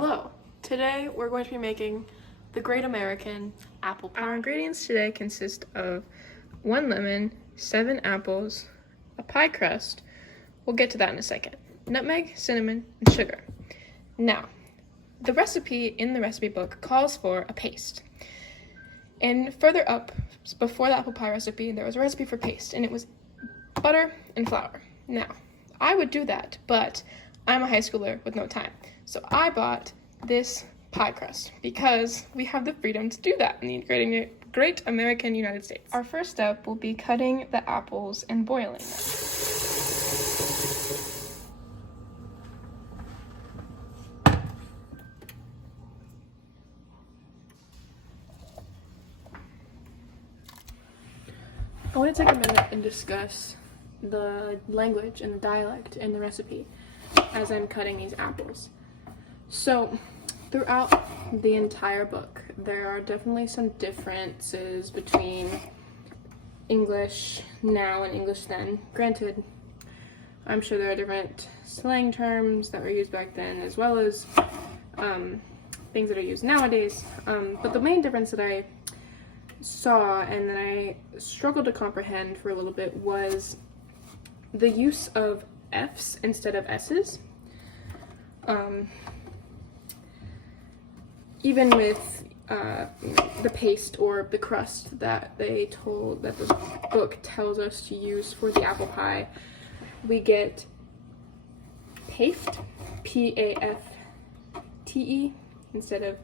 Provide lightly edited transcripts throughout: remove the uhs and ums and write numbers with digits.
Hello! Today we're going to be making the Great American Apple Pie. Our ingredients today consist of 1 lemon, 7 apples, a pie crust, we'll get to that in a second, nutmeg, cinnamon, and sugar. Now, the recipe in the recipe book calls for a paste. And further up, before the apple pie recipe, there was a recipe for paste, and it was butter and flour. Now, I would do that, but I'm a high schooler with no time. So I bought this pie crust because we have the freedom to do that in the great American United States. Our first step will be cutting the apples and boiling them. I want to take a minute and discuss the language and the dialect in the recipe as I'm cutting these apples. So, throughout the entire book, there are definitely some differences between English now and English then. Granted, I'm sure there are different slang terms that were used back then, as well as things that are used nowadays. But the main difference that I saw and that I struggled to comprehend for a little bit was the use of F's instead of S's. Even with the paste or the crust that the book tells us to use for the apple pie, we get paste, P-A-F-T-E, instead of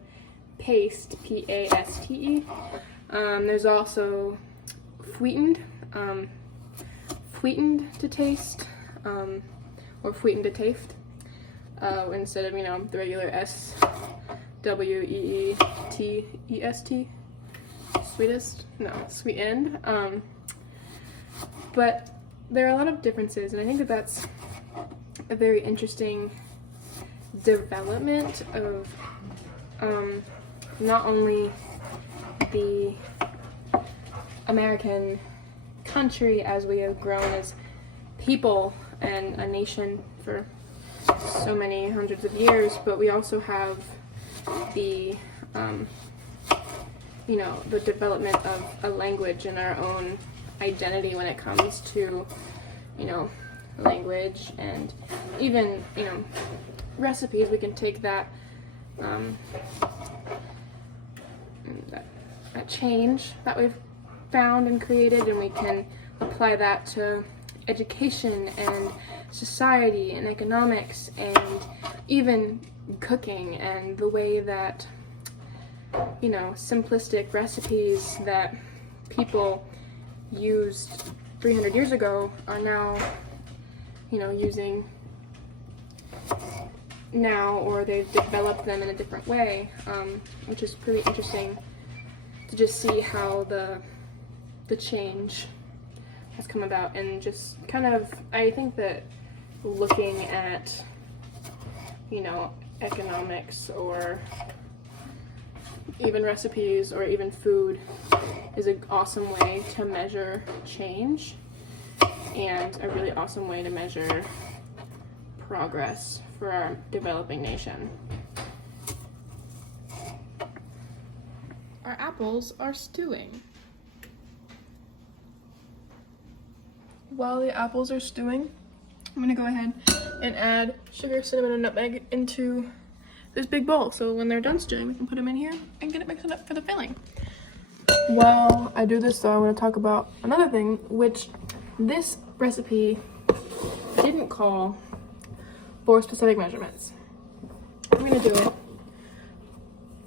paste, P-A-S-T-E. There's also sweetened, sweetened to taste, or sweetened to taste, instead of, the regular S-W-E-E-T-E-S-T, sweetest, no, sweetened. But there are a lot of differences, and I think that that's a very interesting development of not only the American country as we have grown as people and a nation for so many hundreds of years, but we also have the the development of a language and our own identity when it comes to language and even recipes. We can take that that change that we've found and created, and we can apply that to education and society and economics and even cooking, and the way that simplistic recipes that people used 300 years ago are now using now, or they've developed them in a different way, which is pretty interesting to just see how the change has come about. And just kind of, I think that looking at economics or even recipes or even food is an awesome way to measure change, and a really awesome way to measure progress for our developing nation. Our apples are stewing. While the apples are stewing, I'm gonna go ahead and add sugar, cinnamon, and nutmeg into this big bowl. So when they're done stewing, we can put them in here and get it mixed up for the filling. While I do this, though, I want to talk about another thing, which this recipe didn't call for specific measurements. I'm gonna do it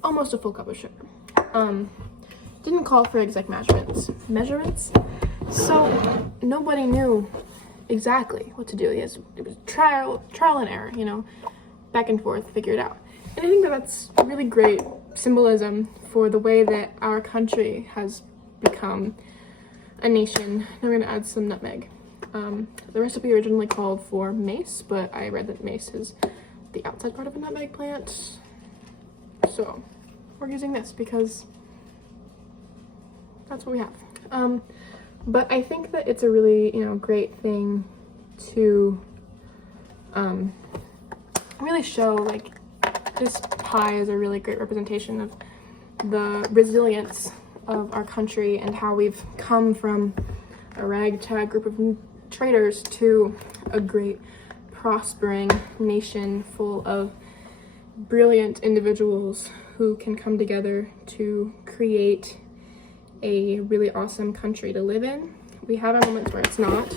almost a full cup of sugar. Didn't call for exact measurements. So nobody knew exactly what to do. It was trial and error, back and forth, figure it out. And I think that that's really great symbolism for the way that our country has become a nation. Now we're gonna add some nutmeg. The recipe originally called for mace, but I read that mace is the outside part of a nutmeg plant. So we're using this because that's what we have. But I think that it's a really, great thing to really show this pie is a really great representation of the resilience of our country and how we've come from a ragtag group of traders to a great prospering nation full of brilliant individuals who can come together to create a really awesome country to live in. We have our moments where it's not,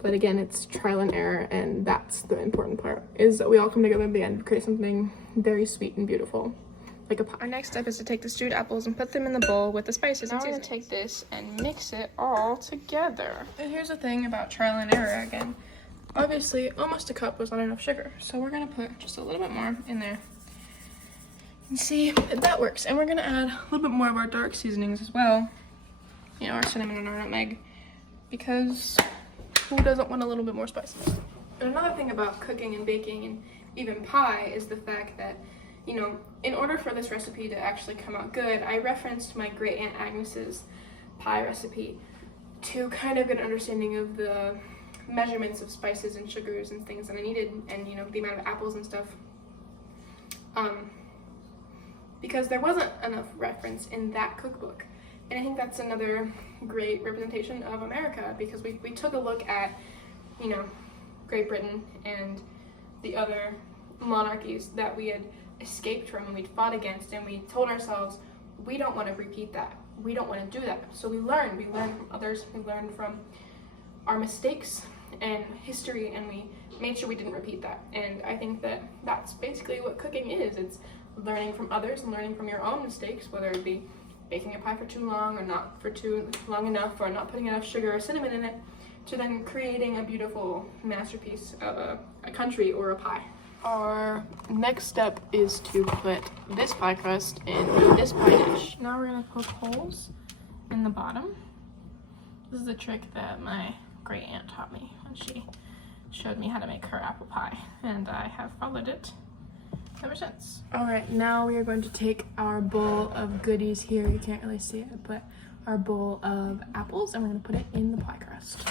but again, it's trial and error, and that's the important part, is that we all come together at the end to create something very sweet and beautiful, like a pie. Our next step is to take the stewed apples and put them in the bowl with the spices. Now we're gonna take this and mix it all together. And here's the thing about trial and error again. Obviously, almost a cup was not enough sugar, so we're gonna put just a little bit more in there and see if that works. And we're gonna add a little bit more of our dark seasonings as well. You know, our cinnamon and our nutmeg, because who doesn't want a little bit more spices? And another thing about cooking and baking and even pie is the fact that, you know, in order for this recipe to actually come out good, I referenced my great Aunt Agnes's pie recipe to kind of get an understanding of the measurements of spices and sugars and things that I needed, and you know, the amount of apples and stuff. Because there wasn't enough reference in that cookbook. And I think that's another great representation of America, because we took a look at, you know, Great Britain and the other monarchies that we had escaped from and we'd fought against, and we told ourselves, we don't want to repeat that. We don't want to do that. So we learned from others, we learned from our mistakes and history, and we made sure we didn't repeat that. And I think that that's basically what cooking is. It's learning from others and learning from your own mistakes, whether it be baking a pie for too long or not for too long enough, or not putting enough sugar or cinnamon in it, to then creating a beautiful masterpiece of a country or a pie. Our next step is to put this pie crust in this pie dish. Now we're gonna poke holes in the bottom. This is a trick that my great aunt taught me when she showed me how to make her apple pie, and I have followed it ever since. All right, now we are going to take our bowl of goodies here. You can't really see it, but our bowl of apples, and we're gonna put it in the pie crust.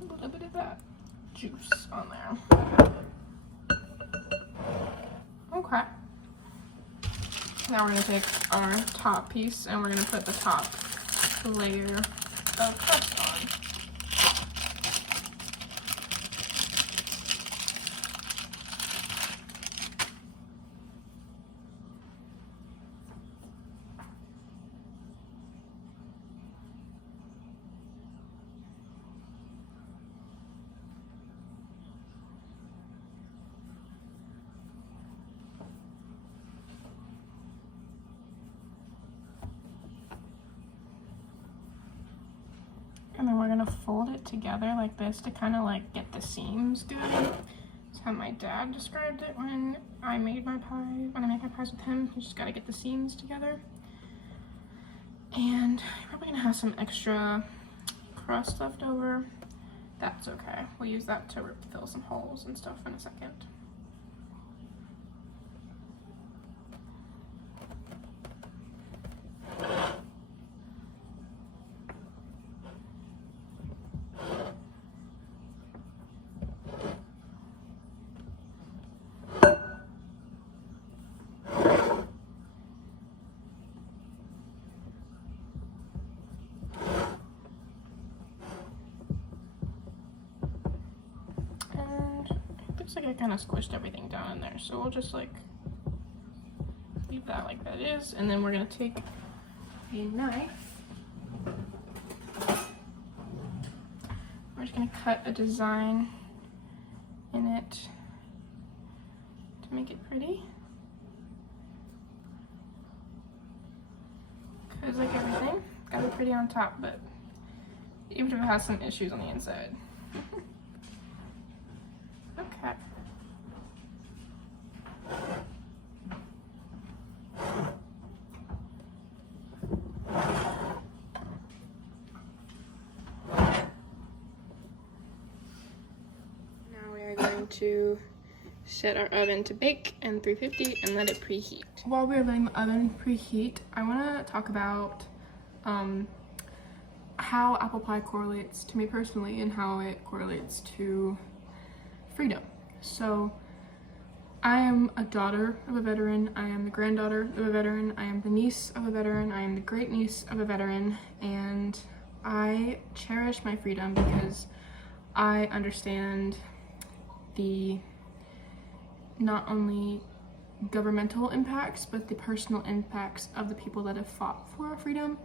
A little bit of that juice on there. Okay. Now we're gonna take our top piece and we're gonna put the top layer of crust on. And then we're gonna fold it together like this to kind of like get the seams good. That's how my dad described it when I made my pie, when I make my pies with him. You just gotta get the seams together. And you're probably gonna have some extra crust left over. That's okay. We'll use that to fill some holes and stuff in a second. Looks like I kind of squished everything down in there, so we'll just like leave that like that is, and then we're gonna take a knife. We're just gonna cut a design in it to make it pretty. Cause like everything, it's gotta be pretty on top, but even if it has some issues on the inside. Okay. Now we are going to set our oven to bake in 350 and let it preheat. While we're letting the oven preheat, I want to talk about how apple pie correlates to me personally and how it correlates to freedom. So I am a daughter of a veteran, I am the granddaughter of a veteran, I am the niece of a veteran, I am the great niece of a veteran, and I cherish my freedom because I understand the not only governmental impacts but the personal impacts of the people that have fought for our freedom.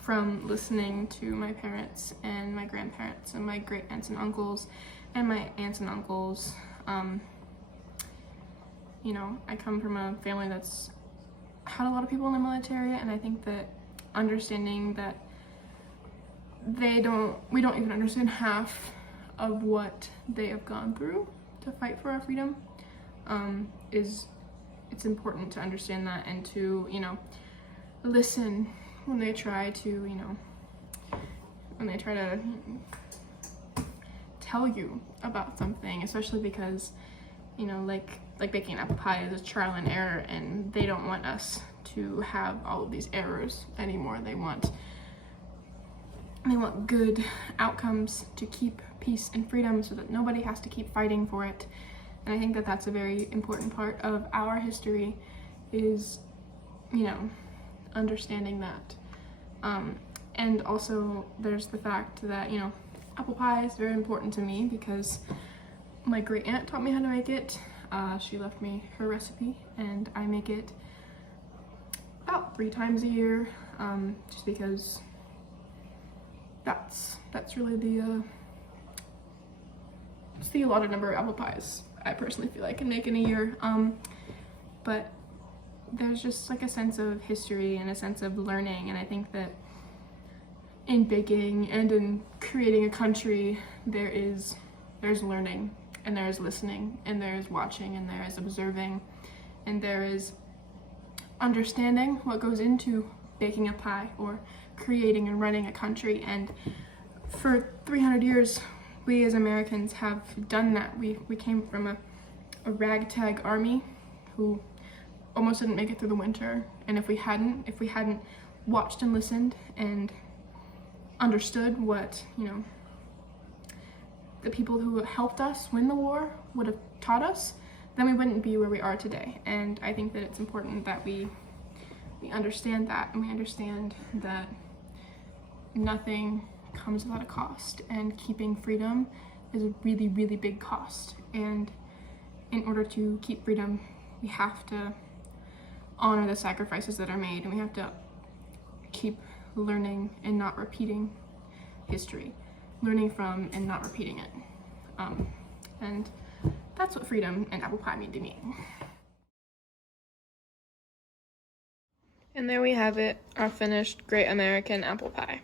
From listening to my parents and my grandparents and my great aunts and uncles and my aunts and uncles. You know, I come from a family that's had a lot of people in the military, and I think that understanding that we don't even understand half of what they have gone through to fight for our freedom, it's important to understand that and to, you know, listen when they try to, tell you about something, especially because, you know, like baking apple pie is a trial and error, and they don't want us to have all of these errors anymore. They want good outcomes to keep peace and freedom so that nobody has to keep fighting for it. And I think that that's a very important part of our history is, you know, understanding that. And also there's the fact that, you know, apple pie is very important to me because my great aunt taught me how to make it. She left me her recipe, and I make it about 3 times a year, just because that's really it's the allotted number of apple pies I personally feel I can make in a year. But there's just like a sense of history and a sense of learning, and I think that in baking and in creating a country there's learning, and there is listening, and there is watching, and there is observing, and there is understanding what goes into baking a pie or creating and running a country. And for 300 years we as Americans have done that. We came from a ragtag army who almost didn't make it through the winter, and if we hadn't watched and listened and understood what, you know, the people who helped us win the war would have taught us, then we wouldn't be where we are today. And I think that it's important that we understand that, and we understand that nothing comes without a cost, and keeping freedom is a really, really big cost. And in order to keep freedom, we have to honor the sacrifices that are made, and we have to keep learning and not repeating history, learning from and not repeating it. And that's what freedom and apple pie mean to me. And there we have it, our finished Great American Apple Pie.